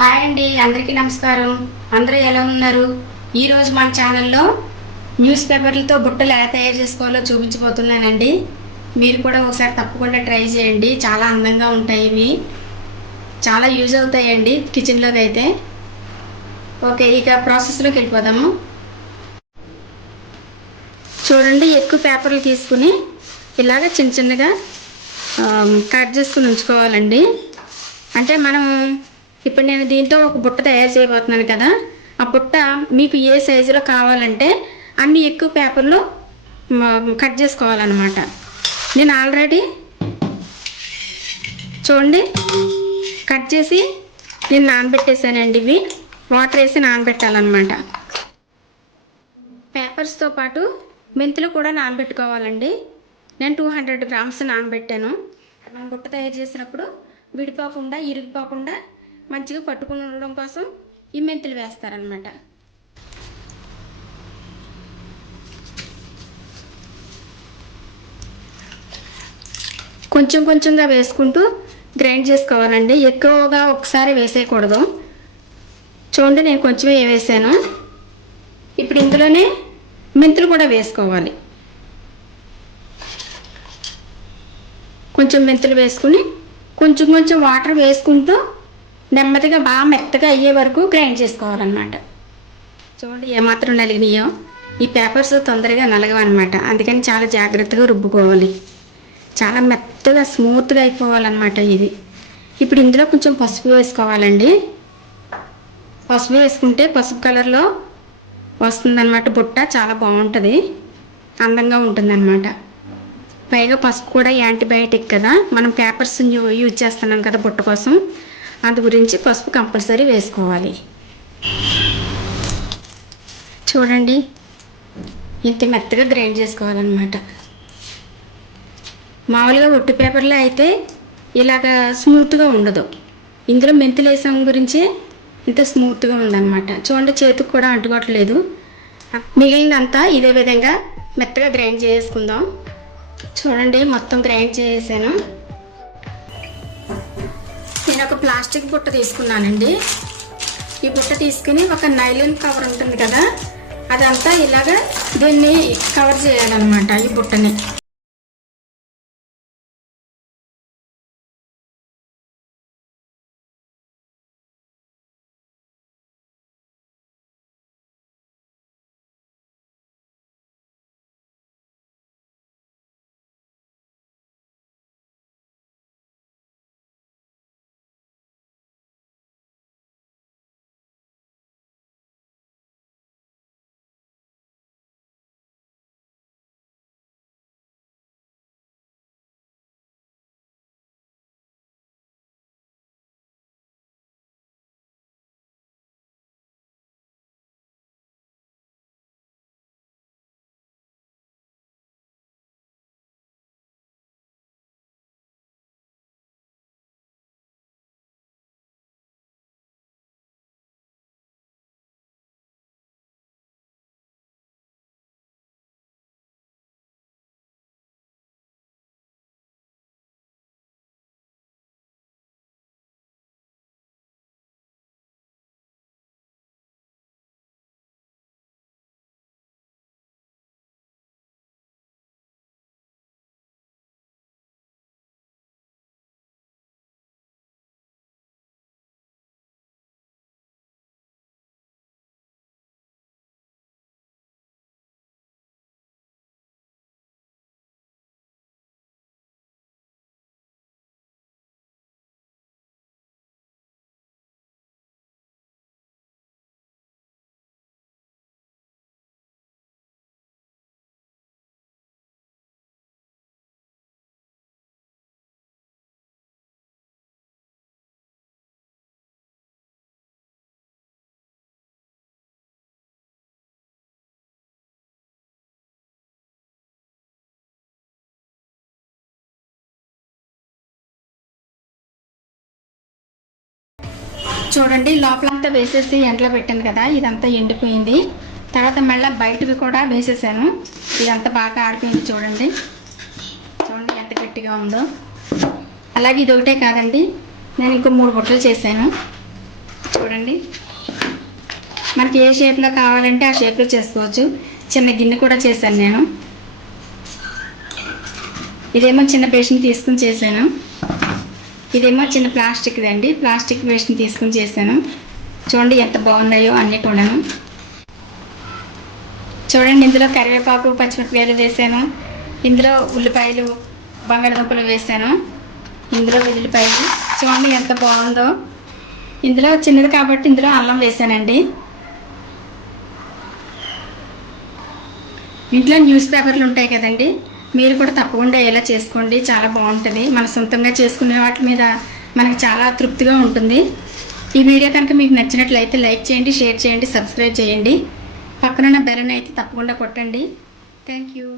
Hi అండి, అందరికీ నమస్కారం. అందరూ ఎలా ఉన్నారు? ఈరోజు మన ఛానల్లో న్యూస్ పేపర్లతో బుట్టలు ఎలా తయారు చేసుకోవాలో చూపించబోతున్నానండి. మీరు కూడా ఒకసారి తప్పకుండా ట్రై చేయండి. చాలా అందంగా ఉంటాయి ఇవి. చాలా యూజ్ అవుతాయండి కిచెన్లోకి అయితే. ఓకే, ఇక ప్రాసెస్లోకి వెళ్ళిపోదాము. చూడండి, ఎక్కువ పేపర్లు తీసుకుని ఇలాగ చిన్న చిన్నగా కట్ చేసుకుని ఉంచుకోవాలండి. అంటే మనం ఇప్పుడు నేను దీంతో ఒక బుట్ట తయారు చేయబోతున్నాను కదా, ఆ బుట్ట మీకు ఏ సైజులో కావాలంటే అన్ని ఎక్కువ పేపర్లు కట్ చేసుకోవాలన్నమాట. నేను ఆల్రెడీ చూడండి కట్ చేసి నేను నానబెట్టేసానండి. ఇవి వాటర్ వేసి నానబెట్టాలన్నమాట. పేపర్స్తో పాటు మెంతులు కూడా నానబెట్టుకోవాలండి. నేను 200 గ్రామ్స్ నానబెట్టాను. మనం బుట్ట తయారు చేసినప్పుడు విడిపోకుండా ఇరిగిపోకుండా మంచిగా పట్టుకుని ఉండడం కోసం ఈ మెంతులు వేస్తారనమాట. కొంచెం కొంచెంగా వేసుకుంటూ గ్రైండ్ చేసుకోవాలండి. ఎక్కువగా ఒకసారి వేసేయకూడదు. చూడండి, నేను కొంచెమే వేసాను. ఇప్పుడు ఇందులోనే మెంతులు కూడా వేసుకోవాలి. కొంచెం మెంతులు వేసుకుని కొంచెం కొంచెం వాటర్ వేసుకుంటూ నెమ్మదిగా బాగా మెత్తగా అయ్యే వరకు గ్రైండ్ చేసుకోవాలన్నమాట. చూడండి ఏమాత్రం నలిగినాయో. ఈ పేపర్స్ తొందరగా నలగవన్నమాట, అందుకని చాలా జాగ్రత్తగా రుబ్బుకోవాలి. చాలా మెత్తగా స్మూత్గా అయిపోవాలన్నమాట ఇది. ఇప్పుడు ఇందులో కొంచెం పసుపు వేసుకోవాలండి. పసుపు వేసుకుంటే పసుపు కలర్లో వస్తుందన్నమాట బుట్ట. చాలా బాగుంటుంది, అందంగా ఉంటుందన్నమాట. పైగా పసుపు కూడా యాంటీబయాటిక్ కదా, మనం పేపర్స్ యూజ్ చేస్తున్నాం కదా బుట్ట కోసం, అందు గురించి పసుపు కంపల్సరీ వేసుకోవాలి. చూడండి, ఇంత మెత్తగా గ్రైండ్ చేసుకోవాలన్నమాట. మామూలుగా ఒట్టి పేపర్లో అయితే ఇలాగ స్మూత్గా ఉండదు. ఇందులో మెంతులు వేసాం గురించి ఇంత స్మూత్గా ఉందన్నమాట. చూడండి, చేతికి కూడా అంటుకోవట్లేదు. మిగిలినంతా ఇదే విధంగా మెత్తగా గ్రైండ్ చేసుకుందాం. చూడండి, మొత్తం గ్రైండ్ చేసాను. నేను ఒక ప్లాస్టిక్ బుట్ట తీసుకున్నానండి. ఈ బుట్ట తీసుకుని ఒక నైలాన్ కవర్ ఉంటుంది కదా, అదంతా ఇలాగా దీన్ని కవర్ చేయాలన్నమాట. ఈ బుట్టని చూడండి, లోపలంతా వేసేసి ఎండలో పెట్టాను కదా, ఇదంతా ఎండిపోయింది. తర్వాత మళ్ళీ బయటవి కూడా వేసేసాను. ఇదంతా బాగా ఆడిపోయింది. చూడండి చూడండి ఎంత గట్టిగా ఉందో. అలాగే ఇది ఒకటే కాదండి, నేను ఇంకో 3 బుట్టలు చేశాను. చూడండి, మనకి ఏ షేప్లో కావాలంటే ఆ షేప్లో చేసుకోవచ్చు. చిన్న గిన్నె కూడా చేశాను నేను. ఇదేమో చిన్న బేషన్ తీసుకుని చేశాను. ఇదేమో చిన్న ప్లాస్టిక్ది అండి, ప్లాస్టిక్ బేషన్ తీసుకుని చేశాను. చూడండి ఎంత బాగున్నాయో అన్నీ కూడాను. చూడండి, ఇందులో కరివేపాకు, పచ్చిమిరపకాయలు వేసాను. ఇందులో ఉల్లిపాయలు, బంగాళదుంపలు వేసాను. ఇందులో వెల్లుల్లిపాయలు చూడండి ఎంత బాగుందో. ఇందులో చిన్నది కాబట్టి ఇందులో అల్లం వేసానండి. ఇంట్లో న్యూస్ పేపర్లు ఉంటాయి కదండి, మీరు కూడా తప్పకుండా ఇలా చేసుకోండి. చాలా బాగుంటుంది. మన సొంతంగా చేసుకునే వాటి మీద మనకు చాలా తృప్తిగా ఉంటుంది. ఈ వీడియో కనుక మీకు నచ్చినట్లయితే లైక్ చేయండి, షేర్ చేయండి, సబ్స్క్రైబ్ చేయండి. పక్కనున్న బెల్ని అయితే తప్పకుండా కొట్టండి. Thank you.